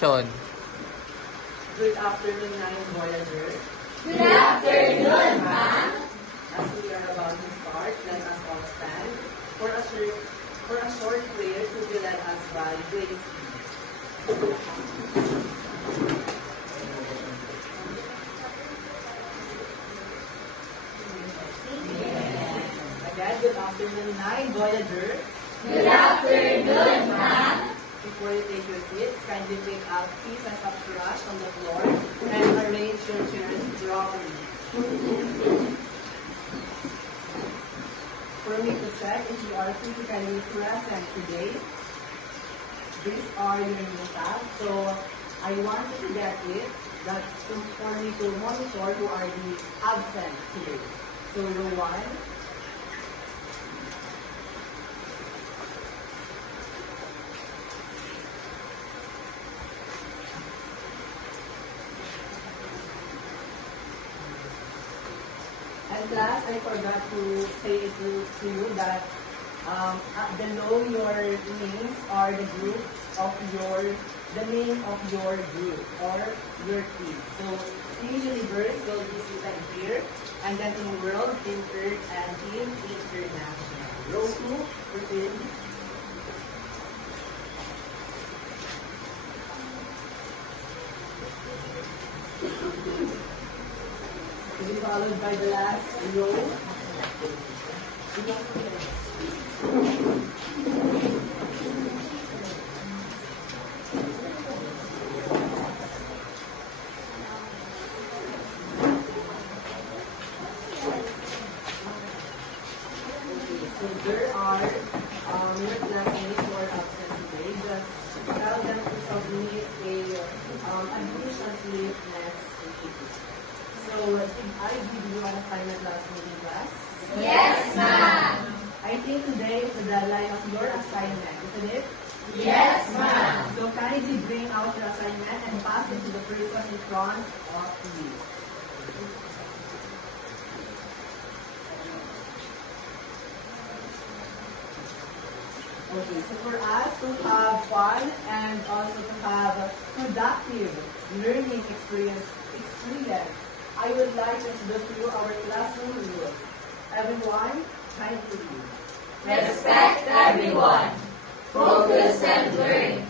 Good afternoon, Nine Voyager. Good afternoon, ma'am. As we are about to start, let us all stand for a short prayer to be led us by Grace. Again, good afternoon, Nine Voyager. Good afternoon, ma'am. Before you take your seats, kindly pick up pieces of trash on the floor and arrange your chairs properly. For me to check if you are physically present today, these are your new tabs. So I want you to get it that for me to monitor who are the absent today. So row 1. And class, I forgot to say it to you that below your names are the group of the name of your group or your team. So usually birds will be seated here, and then in world, team Earth, and team international. Row 2, proceed. To be followed by the last row. So there are your classmates who are absent today. Just tell them to submit a admission slip next week. So, did I give you an assignment last meeting, class? Yes, ma'am. I think today is the deadline of your assignment, isn't it? Yes, ma'am. So, kindly bring out your assignment and pass it to the person in front of you. Okay, so for us to have fun and also to have productive learning experience, I would like to introduce to you our classroom rules. Everyone, kindly read. Respect everyone. Focus and learn.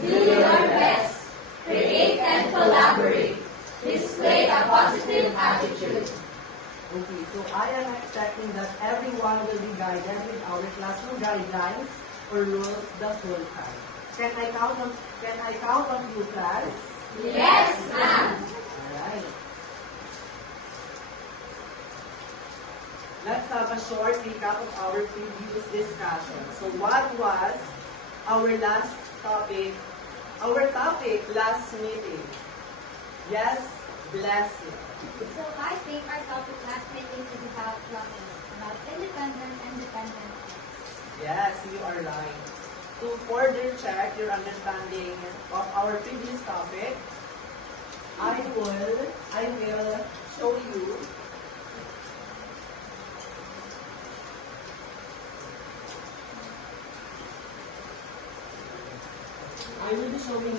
Do your best. Create and collaborate. Display a positive attitude. Okay, so I am expecting that everyone will be guided with our classroom guidelines or rules the whole time. Can I count on you, class? Yes, ma'am. Alright. Let's have a short recap of our previous discussion. So what was our last topic? Our topic last meeting. Yes, blessing. So I think our topic last meeting is about independent. Yes, you are right. To further check your understanding of our previous topic, I will show you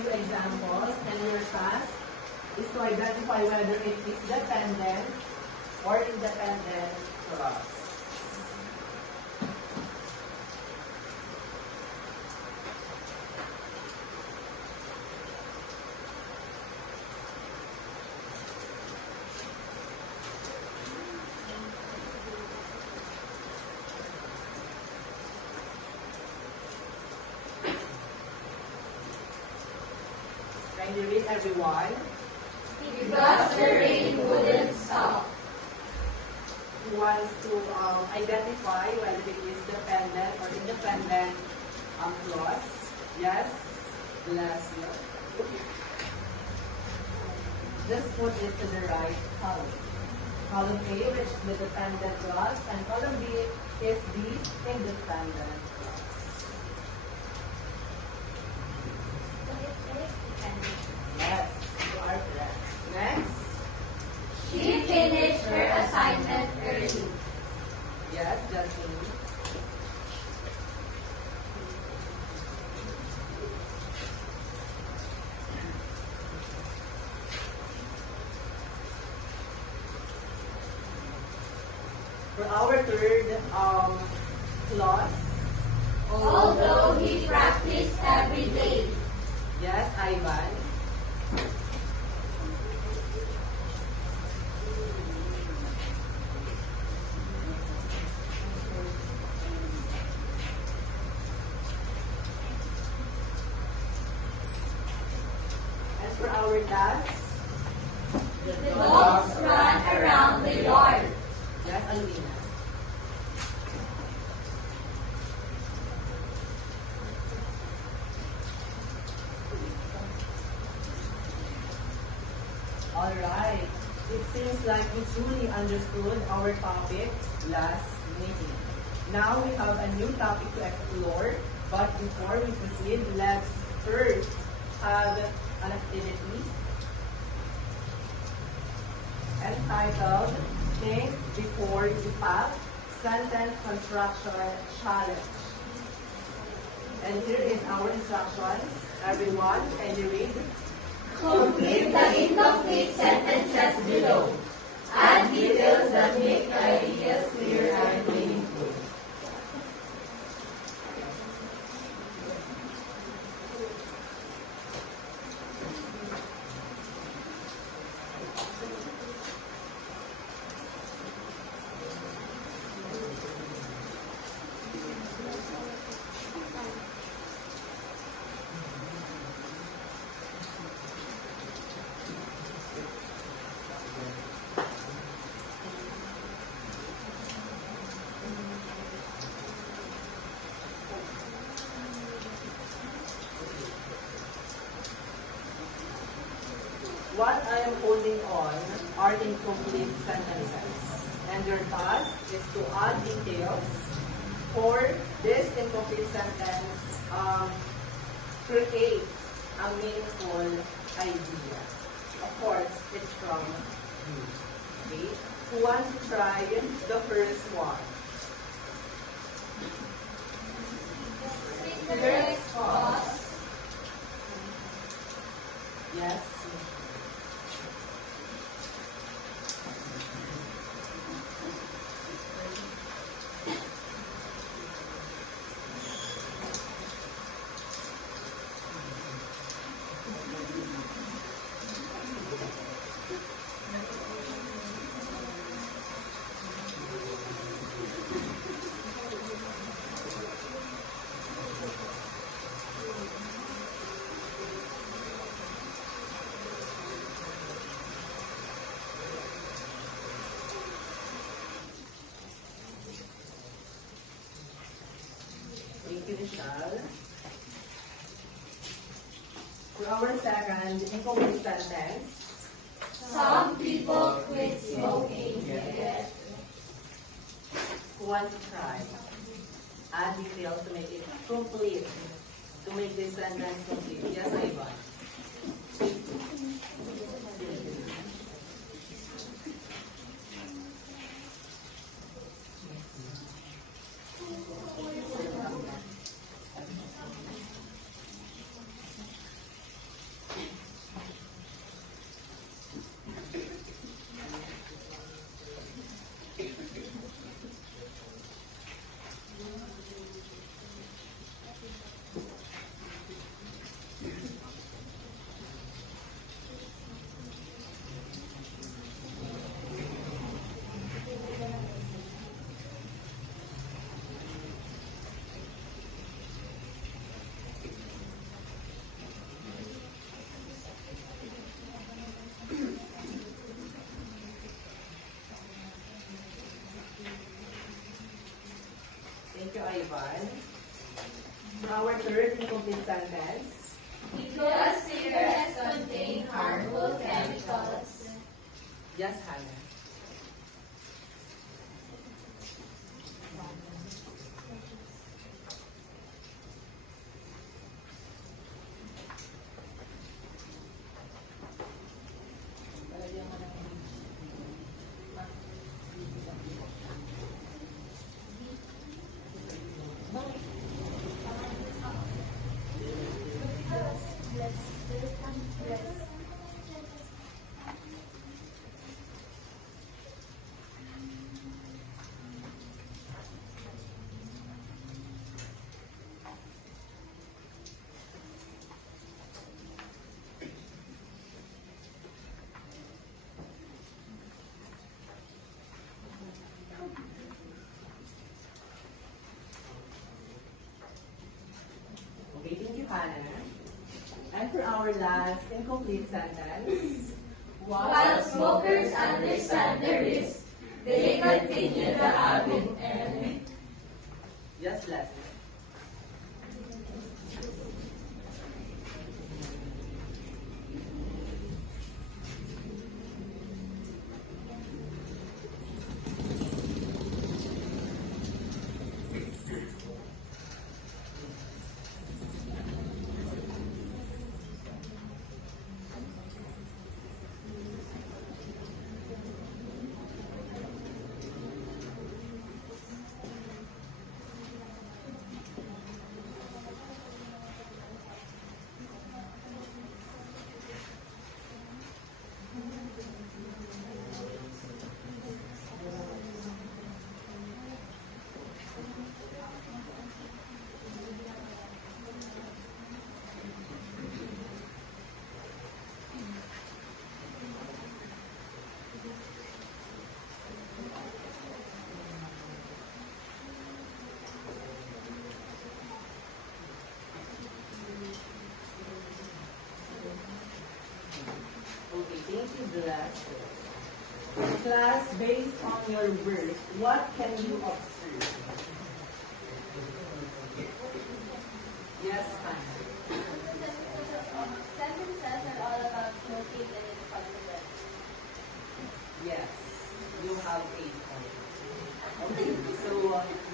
examples, and your task is to identify whether it is dependent or independent clause. Can you read, everyone? Because the rain wouldn't stop. Who wants to identify whether it is dependent or independent clause? Yes? Bless you. Just put it to the right column. Column A, which is the dependent clause, and column B is the independent clause. So it is dependent. Yes, you are correct. Next. She finished her assignment early. Yes, Jasmine. For our third clause, Although he practiced every day. yes, Ivan. As for our task, The dogs run around the yard. yes, Alvina. Alright. It seems like we truly understood our topic last meeting. Now we have a new topic to explore, but before we proceed, let's first have an activity entitled Think Before You Act Sentence Construction Challenge. And here is our instructions. Everyone, can you read? Complete the incomplete sentences below. Add details that make the ideas clear and meaningful. What I am holding on are incomplete sentences. And your task is to add details for this incomplete sentence, create a meaningful idea. Of course, it's from you. Okay? Who wants to try the first one? First clause. Yes? Thank you, Michelle. For our second incomplete sentence, Some people quit smoking. who wants to try? Add details to make it complete, to make this sentence complete. Yes, Ivan. Thank you, Ivan. For our third incomplete sentence, Because cigarettes contain harmful chemicals. yes, Hannah. And for our last incomplete sentence, While smokers understand the risk, they continue the habit and just last. Okay, thank you, Bless. Class, based on your work, what can you observe? Yes, Hannah. Sentences are all about smoking and its consequences. Yes, you have 8 points. Okay, so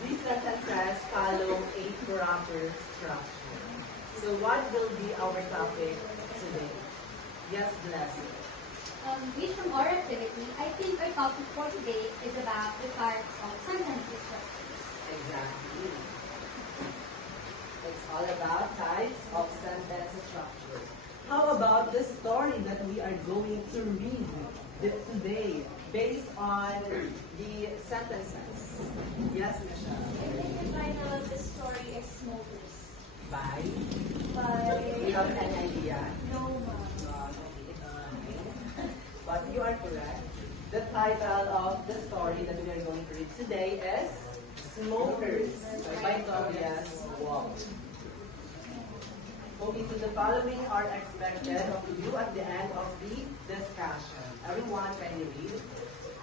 these sentences follow a proper structure. So what will be our topic today? Yes, Blessing. Based on our activity, I think our topic for today is about the types of sentence structures. Exactly. It's all about types of sentence structure. How about the story that we are going to read today based on the sentences? Yes, Michelle. I think the title of the story is Smokers. By? By You have an idea? No Mom. But you are correct. The title of the story that we are going to read today is Smokers by Tobias Wall. Okay, so the following are expected of you at the end of the discussion. Everyone, can you read?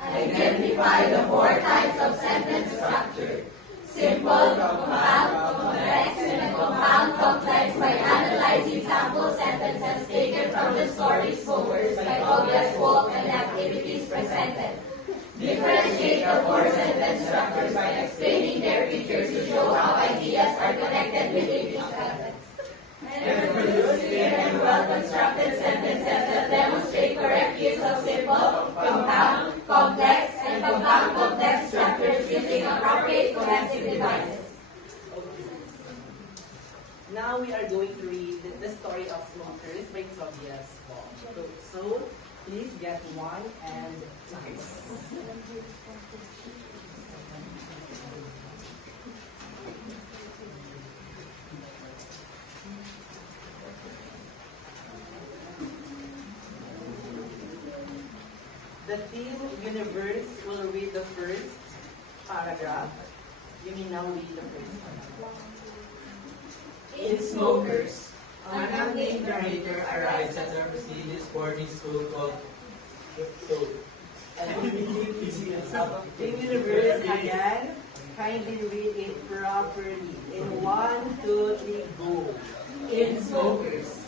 identify the 4 types of sentence structure. Simple, compound, complex, and compound complex by analyzing sample sentences taken from the story Smokers by Tobias Wolff and activities presented. Differentiate the 4 sentence structures by explaining their features to show how ideas are connected within each other. And produce clear and well-constructed sentences that demonstrate correct use of simple, compound, complex, and compound complex structures using appropriate cohesive devices. Now we are going to read the story of Smokers by Tobias Wall. So please get 1 and 2. The Teen Universe will read the first paragraph. You may now read the first paragraph. In Smokers, An unnamed narrator arrives at a prestigious boarding school called Soul. Teen Universe again, kindly read it properly. In 1, 2, 3, go. In Smokers,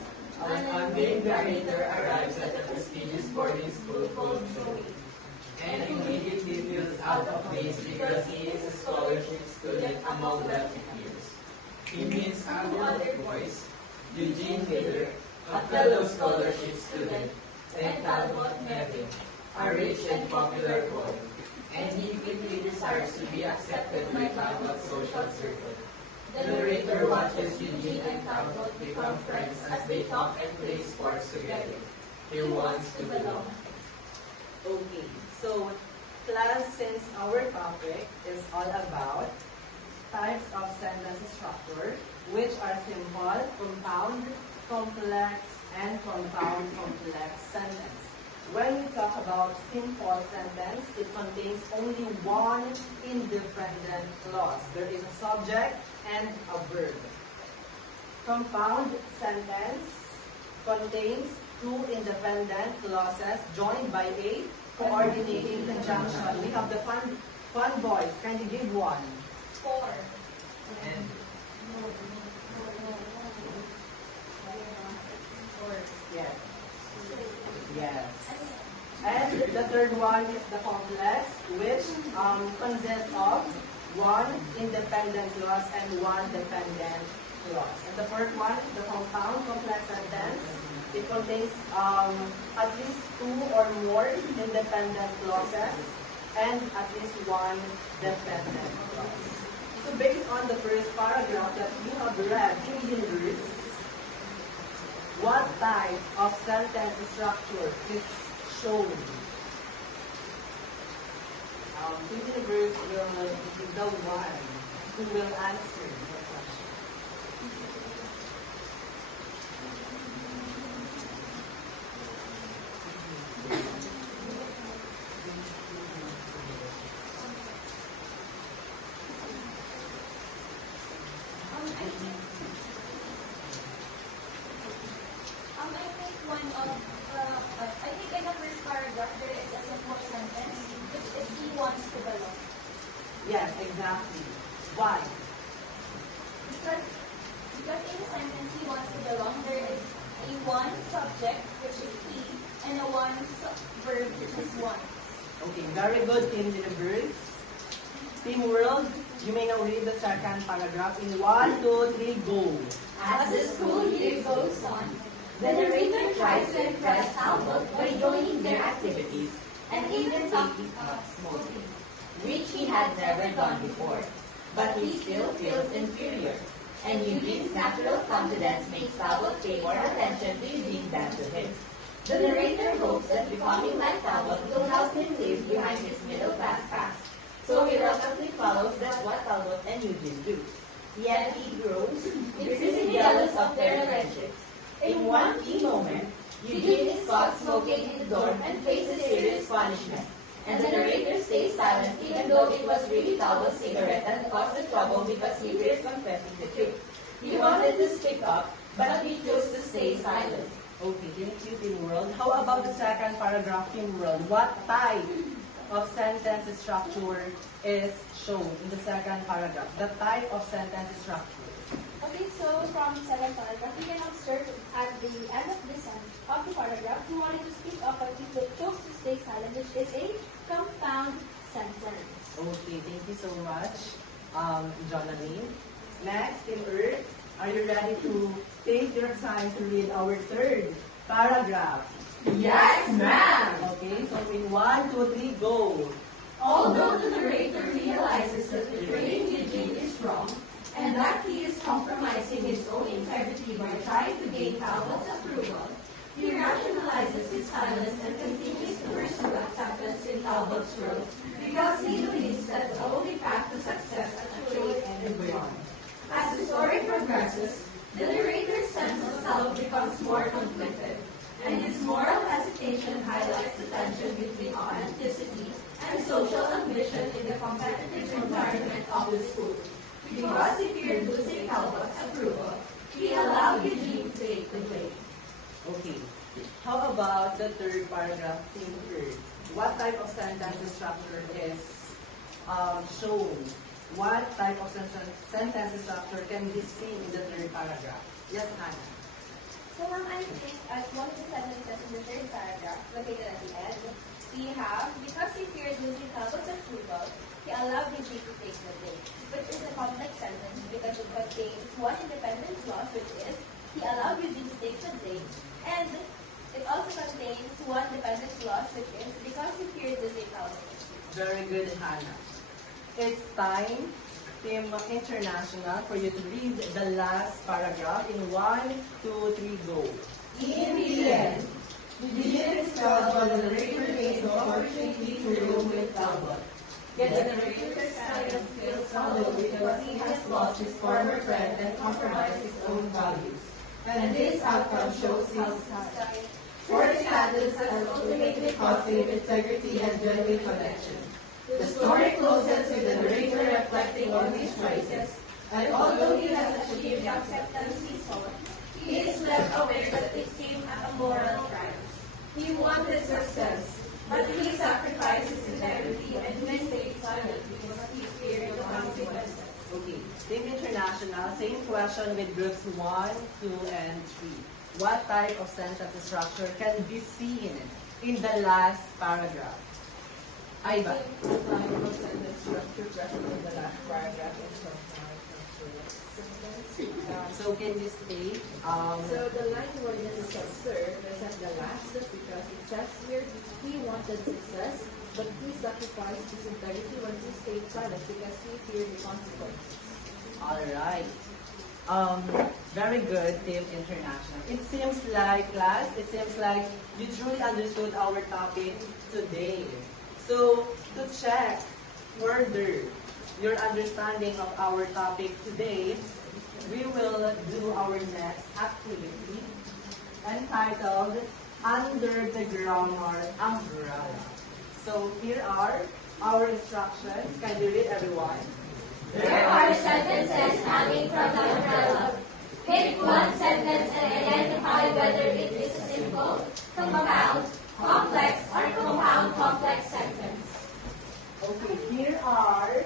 An unnamed narrator arrives at a prestigious boarding school called Soul, and immediately feels out of place because he is a scholarship student among wealthy peers. He meets other boys, Eugene Miller, a fellow scholarship student, and Talbot Mevin, a rich and popular boy, and he quickly desires to be accepted by Talbot's social circle. The narrator watches Eugene and Talbot become friends as they talk and play sports together. He wants to belong. Okay, so class, since our topic is all about types of sentence structure, which are simple, compound, complex, and compound complex sentence. When we talk about simple sentence, it contains only one independent clause. There is a subject and a verb. Compound sentence contains two independent clauses joined by a coordinating conjunction. We have the fun boys. Can you give one? For. And Yes. Yes. And the third one is the complex, which consists of one independent clause and one dependent clause. And the fourth one, the compound complex sentence, it contains at least two or more independent clauses and at least one dependent clause. So based on the first paragraph that you have read in universe, what type of sentence structure is shown? The universe will be the one who will answer the question. I think in the first paragraph there is a simple sentence which is he wants to belong. Yes, exactly. Why? Because in the sentence he wants to belong, there is a one subject which is he and a one verb which is wants. Okay, very good, Team Universe. Team World, you may now read the second paragraph in 1, 2, 3, go. As the school year goes on, the narrator tries to impress Albert by joining their activities and even talking about smoking, which he had never done before. But he still feels inferior, and Eugene's natural confidence makes Talbot pay more attention to Eugene than to him. The narrator hopes that becoming like Talbot will help him leave behind his middle-class past, so he reluctantly follows that's what Talbot and Eugene do. Yet he grows increasingly jealous of their friendship. In one key moment, Eugene is caught smoking in the dorm and faces serious punishment, and the narrator stays silent even though it was really Talbot's cigarette that caused the trouble because he fears confessing the truth. He wanted to speak up, but he chose to stay silent. Okay, thank you, Team World. How about the second paragraph, Team World? What type of sentence structure is shown in the second paragraph? The type of sentence structure. Okay, so from the second paragraph, we can observe at the end of the paragraph, he wanted to speak up but he chose to stay silent, which is a compound sentence. Okay, thank you so much, Jonathan. Next, Team Earth, are you ready to take your time to read our third paragraph? Yes, ma'am! Okay, so in 1, 2, 3, go. Although the narrator realizes that betraying Eugene is wrong, and that he is compromising his own integrity by trying to gain Talbot's approval, he rationalizes his silence and continues to pursue acceptance in Talbot's world because he believes that the only path to success actually ends with one. As the story progresses, the narrator's sense of self becomes more conflicted, and his moral hesitation highlights the tension between authenticity and social ambition in the competitive environment of the school. Because he feared losing Talbot's approval, he allowed Eugene to take the blame. Okay. How about the third paragraph, Team Earth? What type of sentence structure is shown? What type of sentence structure can be seen in the third paragraph? Yes, Hannah. So I think as one of the sentences in the third paragraph, located at the end, we have, because he feared losing Talbot's approval, he allowed Eugene to take the blame, which is a complex sentence because it contains one independent clause, which is he allowed Eugene to take the blame, and it also contains one dependent clause, which is because he feared losing Talbot. Very good, Hannah. It's time, Team International, for you to read the last paragraph in 1, 2, 3, go. In the end, Eugene is proud while the narrator gains the opportunity to room with Talbot. Yet the narrator's silence feels hollow because he has lost his former friend and compromised his own values. And this outcome shows his poor status has ultimately cost him integrity and genuine connection. The story closes with the narrator reflecting on his choices, and although he has achieved the acceptance he sought, he He is well aware that it came at a moral price. He wanted success, but he sacrificed his integrity and he stayed silent because he feared the consequences. Okay, Team International, same question with groups 1, 2, and 3. What type of sentence structure can be seen in the last paragraph? Ivan. Sentence structure present in the last paragraph is So can you state? So the line where this is observed is at the last because it says here he wanted success, but he sacrificed his integrity when he stayed silent because he feared the consequences. All right. Very good, Team International. It seems like, class, you truly understood our topic today. So, to check further your understanding of our topic today, we will do our next activity entitled Under the Grammar Umbrella. So, here are our instructions. Can you read, everyone? There are sentences hanging from the umbrella. Pick one sentence and identify whether it is a simple, compound, complex, or compound-complex sentence. Okay, here are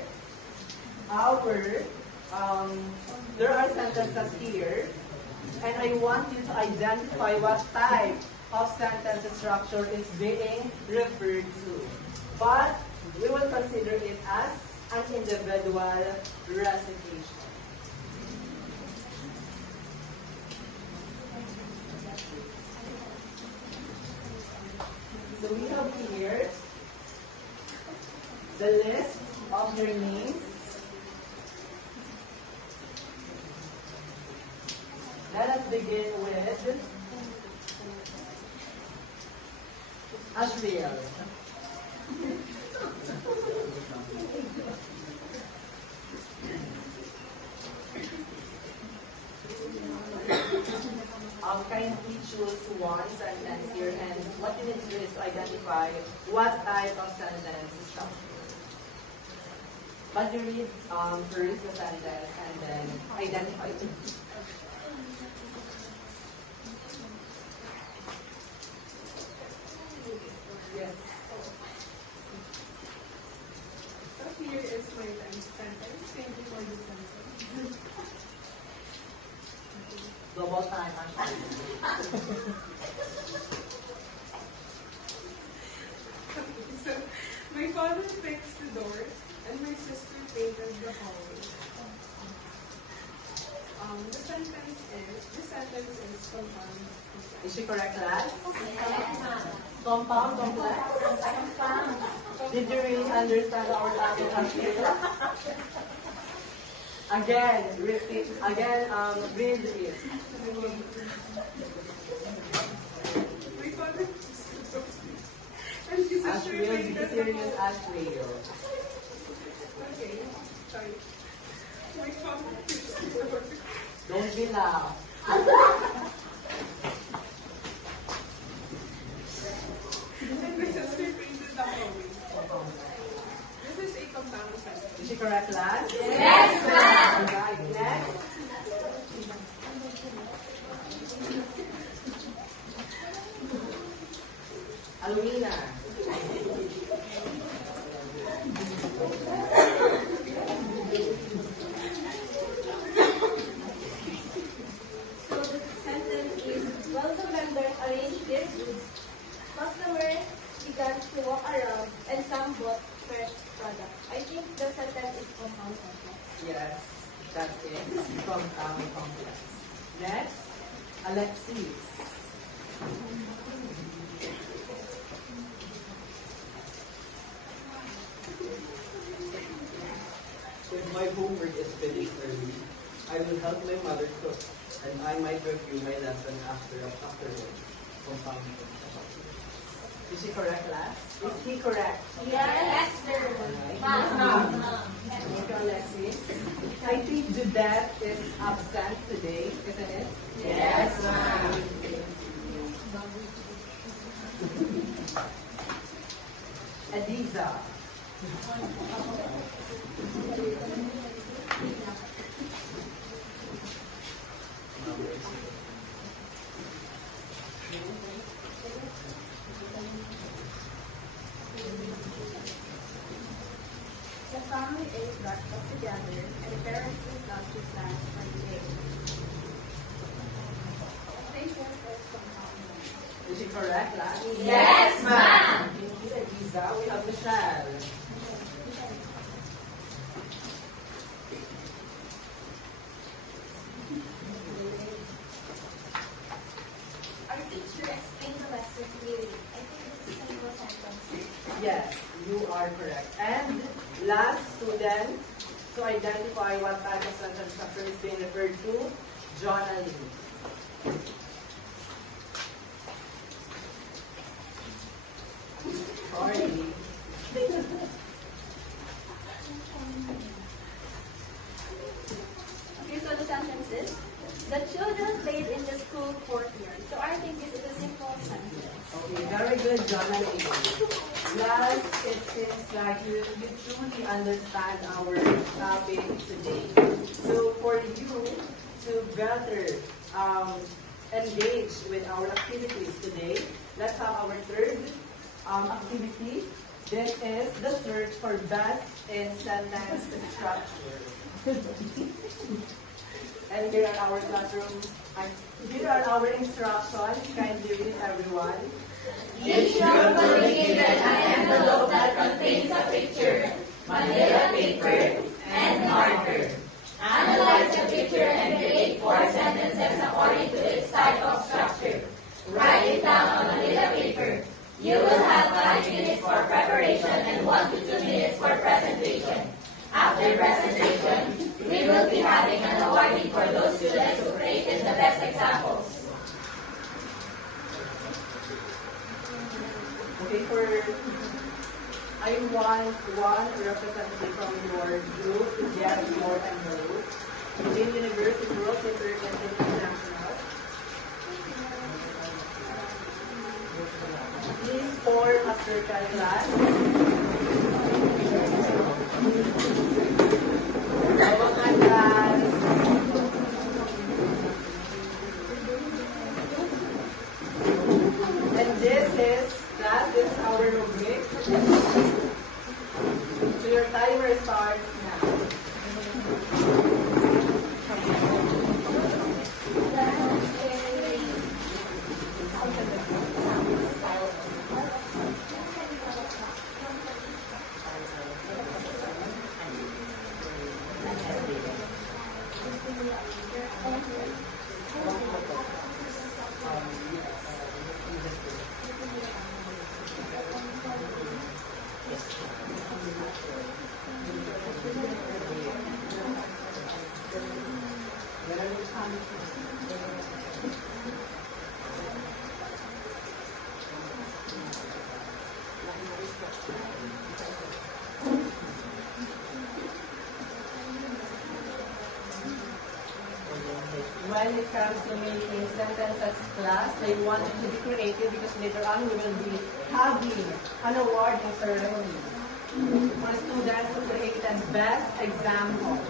our, there are sentences here, and I want you to identify what type of sentence structure is being referred to. But we will consider it as an individual recitation. So we have here the list of your names. Let us begin with Asriel. Kindly choose one sentence here, and what you need to do is to identify what type of sentence is structure. But you read first the sentence and then identify it. Yes. So here is my sentence. Thank you for the sentence. Double time, actually. So my father fixed the doors and my sister painted the hallway. This sentence is compound. Is she correct, class? Compound, complex? Did you really understand our topic until? Again, repeat. Again, read it. My father and his sister Ashriel, be painted the serious, hallway. Ashriel. Okay, sorry. My father fixed the doors. Don't be loud. And my sister painted the hallway. This is a compound sentence. Is she correct, class? Yes, ma'am. Alright, next. Alwina. So the sentence is, while the members arranged their goods, customers began to walk around and some bought fresh products. I think the sentence is compound complex. Yes, that's it. Compound complex. Next, Alexis. If my homework is finished early, I will help my mother cook, and I might review my lesson afterward. Compound. Is she correct, class? Is he correct? Yes, sir. Thank you, Alexis. I think Judette is absent today, isn't it? Yes, ma'am. Eliza. got up together, and the parents discussed the plans for the day. Patience is compounding. Is she correct, class? Yes, ma'am. Thank you, Eliza. We have Michelle. Our teacher explained the lesson clearly. I think it's a simple sentence. Yes, you are correct. And last student to identify what type of sentence structure is being referred to, Jonaline. Sorry. Okay, so the sentence is, the children played in the school courtyard. So I think this is a simple sentence. Okay, very good, Jonaline. Last, it seems like you truly understand our topic today. So for you to better engage with our activities today, let's have our third activity. This is the search for best in sentence structure. And here are our classroom. Here are our instructions. Kindly read, everyone. Each room will be given an envelope that contains a picture, manila paper, and marker. Analyze the picture and create 4 sentences according to its type of structure. Write it down on manila paper. You will have 5 minutes for preparation and 1 to 2 minutes for presentation. After presentation, we will be having an awarding for those students who created the best examples. Okay, I want one representative from your group to get your envelope. In University Group, International. Please form a circle class. Hawakan class. And this is our rubric. So your timer starts now. When it comes to making sentences class, they want you to be creative because later on we will be having an awarding ceremony for students who created best examples.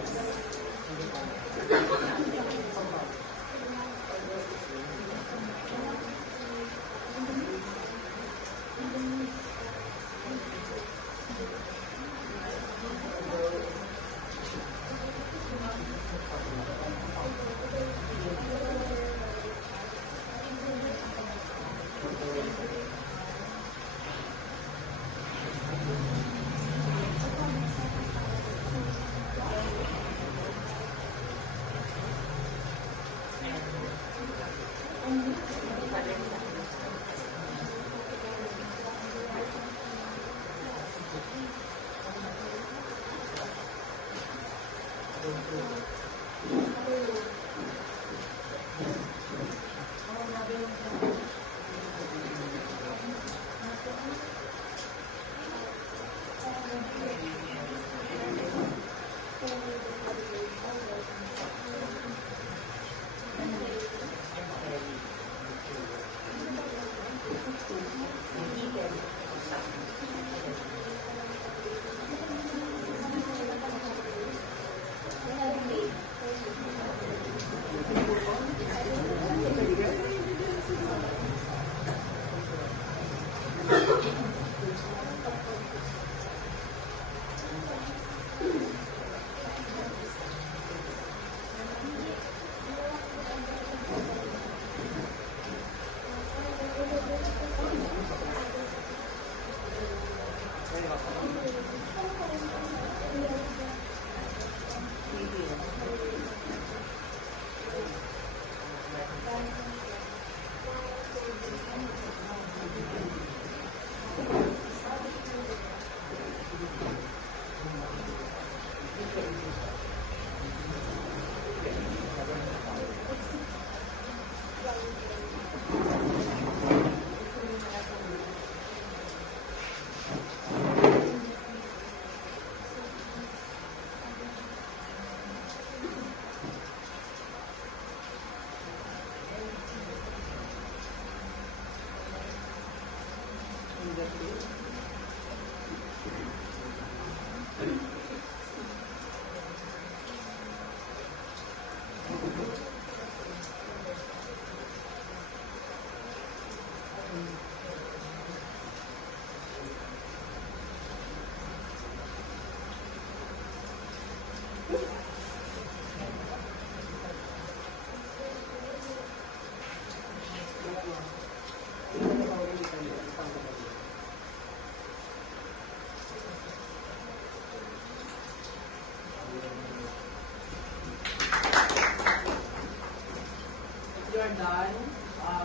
If you are done,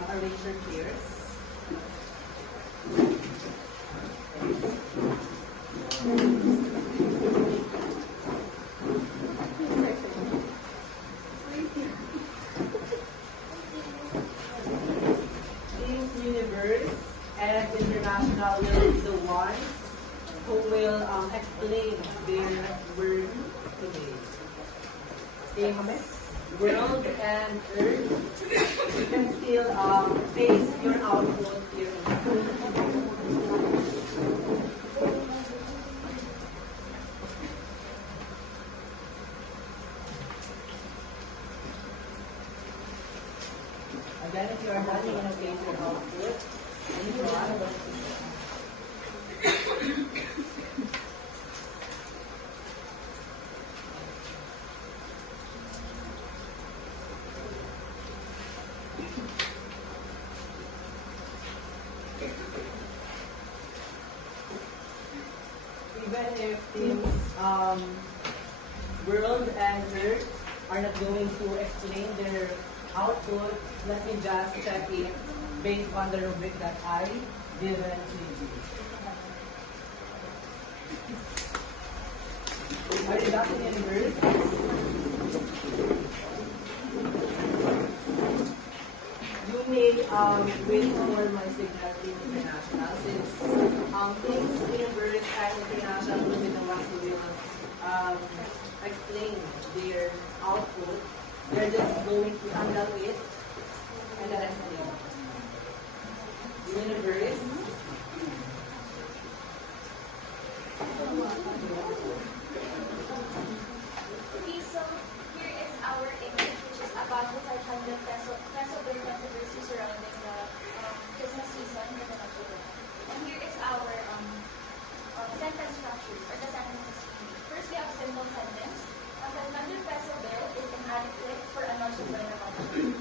arrange your chairs. Teams Universe and International will be the ones who will explain their word today. Teams World and Earth, you can still face your output here. And then if you are done, you're going to face your output. And you are even if teams World and Earth are not going to explain their output, let me just check it based on the rubric that I given to you. Are you done in Universe? You may wait for my signal in International since things Universe and International will be the ones who will explain their output. They're just going to handle it and then explain. Universe. Okay, so here is our image, which is about the 500 peso bill controversy surrounding the Christmas season in the October. And here is our sentence structure, or the sentences. First, we have a simple sentence. A 500 peso bill is inadequate for a Noche Buena budget.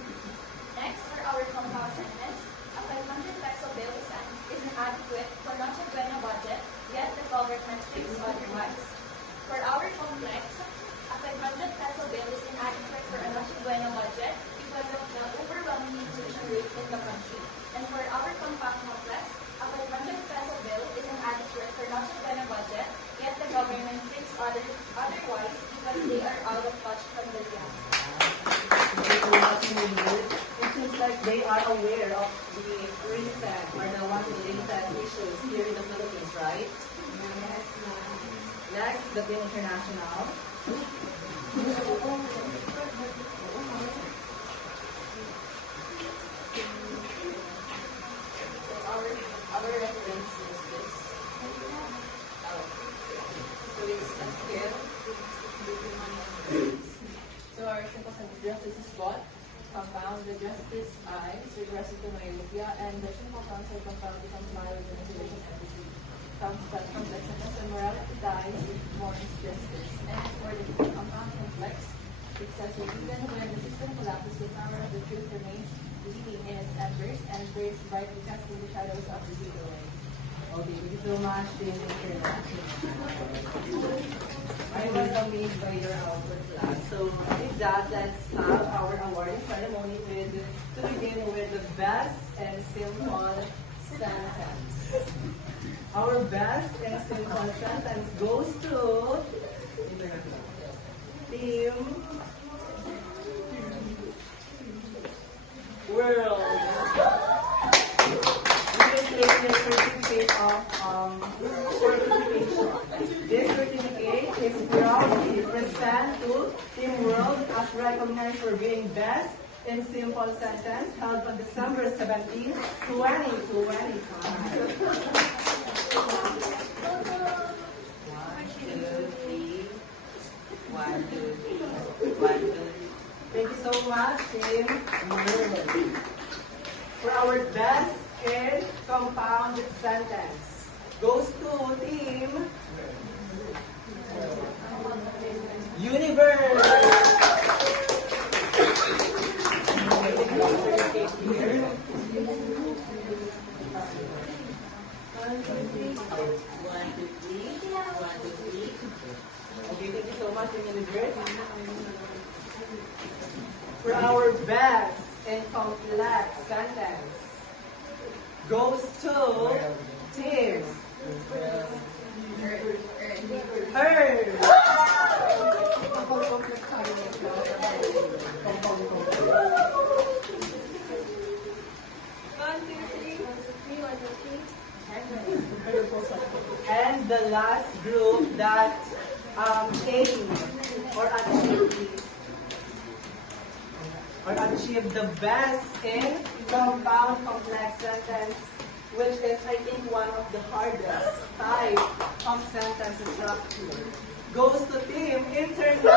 Next, for our compound sentence, a 500 peso bill is inadequate for Noche Buena budget, yet the government thinks otherwise. For our complex, a 500 peso bill is inadequate for a Noche Buena budget because of the overwhelming inflation rate in the country. And for our compact complex, a 500 peso bill is inadequate for Noche Buena budget, yet the government thinks otherwise because they are out of touch from the reality. It seems like they are aware of the recent or the one of the latest issues here in the Philippines, right? Yes. Next, the Bill International. So our reference is this. So it's a scale. So our simple sentence, justice is what? Compound, the justice I, regressive to myopia, and the simple concept compound becomes mild with the motivation empathy. Complexity and morality dies, it forms justice. And for the compound complex, it says that even when the system collapses, the power of the truth remains leading in its embers and burns brightly casting the shadows of the evil away. Okay, thank you so much, Team International. I was amazed by your output class. So with that, let's have our awarding ceremony to begin with the best and simple sentence. Our best and simple sentence goes to Team World. Your certificate of certification. This certificate is proudly present to Team World as recognized for being best in simple sentence held on December 17, 2025. our best in compound sentence goes to Team Universe. Okay, thank you so much, Universe. For our best in complex sentence goes to Team Earth. And the last group that aim or achieve the best in compound complex sentence, which is I think one of the hardest type of sentence structure, goes to Team International.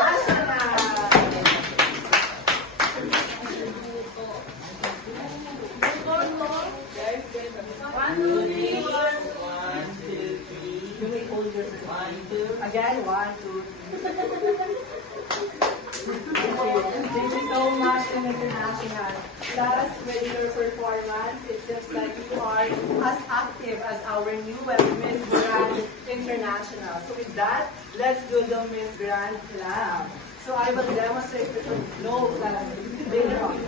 One, two, three. One, two, three. You may hold your One, two. again. 1, 2, 3. Thank you so much, Team International. Plus, with your performance, it seems like you are as active as our newest Miss Grand International. So with that, let's do the Miss Grand clap. So I will demonstrate the later on.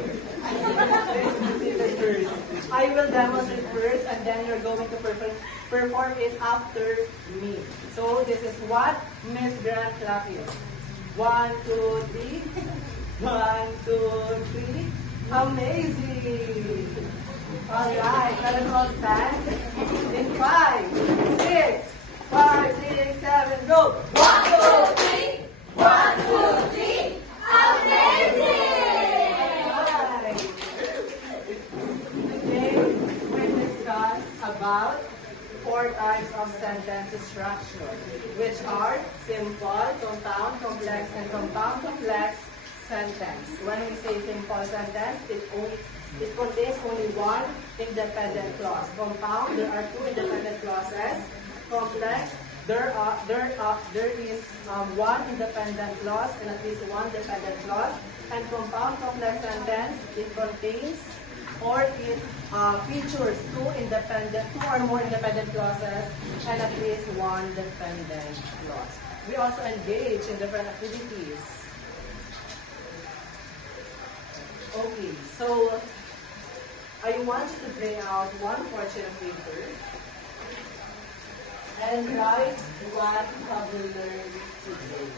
I will demonstrate first, and then you're going to perform it after me. So this is what Miss Grand clap is. 1, 2, 3. 1, 2, 3. Amazing. All right, let us all stand in 5, 6, 5, 6, 7, go. 1, 2, 3. 1, 2, 3. Amazing! Alright. Today, we discuss about 4 types of sentence structure, which are simple, compound, complex, and compound complex sentence. When we say simple sentence, it contains only one independent clause. Compound, there are 2 independent clauses. Complex, there is one independent clause and at least one dependent clause. And compound complex sentence, it contains or it features 2 or more independent clauses and at least one dependent clause. We also engage in different activities. Okay, so I want you to bring out one portion of paper and write what have we learned today.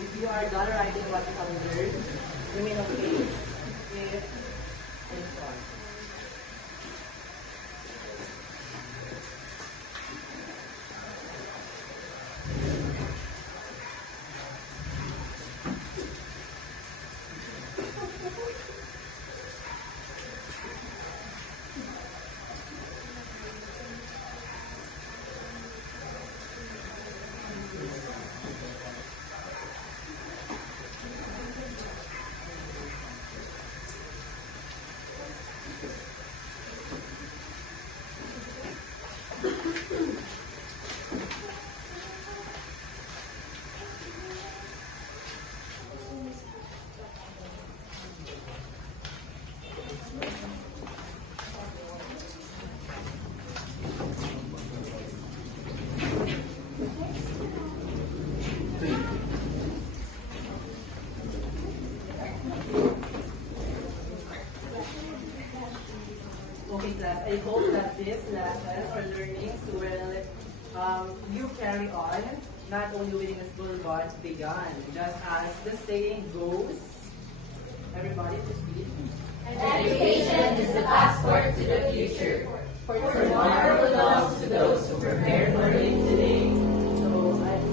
If you are done writing what you have learned, remain okay if it's on. Okay, class. I hope that this lesson or learnings will you carry on, not only within the school but beyond. Just as the saying goes, everybody please read. Education is the passport to the future. For Tomorrow belongs to those who prepare for it today. So,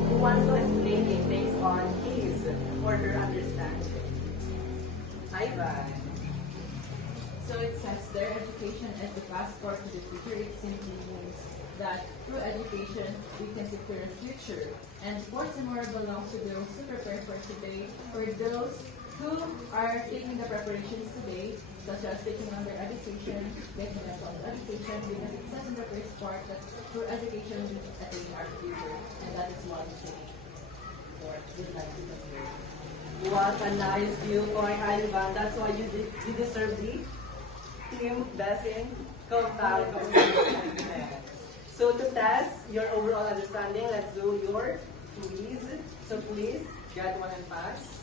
who wants to explain it based on his or her understanding? Ivan. So it says their education is the passport to the future. It simply means that through education we can secure a future. And for tomorrow belongs to those who prepare for today, for those who are taking the preparations today, such as taking on their education, getting a solid education, because it says in the first part that through education we attain our future. And that is one thing for would like to consider. What a nice viewpoint, Ivan. That's why you deserve the team blessing. So to test your overall understanding, let's do your quiz. So please, get one and pass.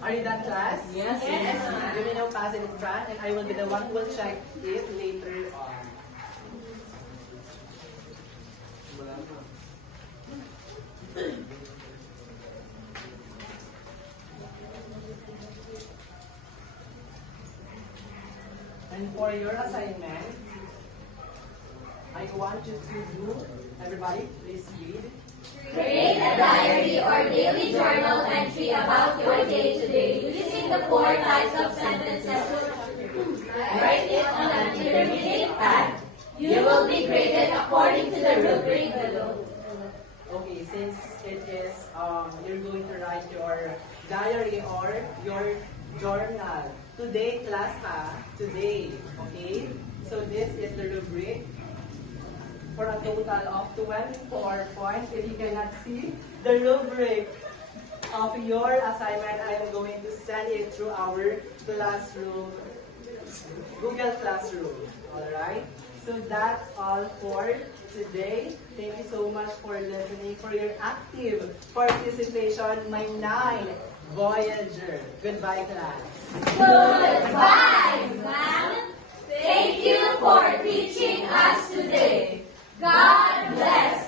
Are you done, class? Yes. You may now pass it in front, and I will be the one who will check it later on. And for your assignment, I want you to do, everybody, please read. Create a diary or daily journal entry about your day-to-day using the 4 types of sentences. Write it on an intermediate pad. You will be graded according to the rubric below. Okay, since it is, you're going to write your diary or your journal. Today, class today, okay? So this is the rubric for a total of 24 points. If you cannot see the rubric of your assignment, I am going to send it through our classroom, Google Classroom, alright? So that's all for today. Thank you so much for listening, for your active participation, my 9 Voyager. Goodbye, class. Goodbye, ma'am. Thank you for teaching us today. God bless.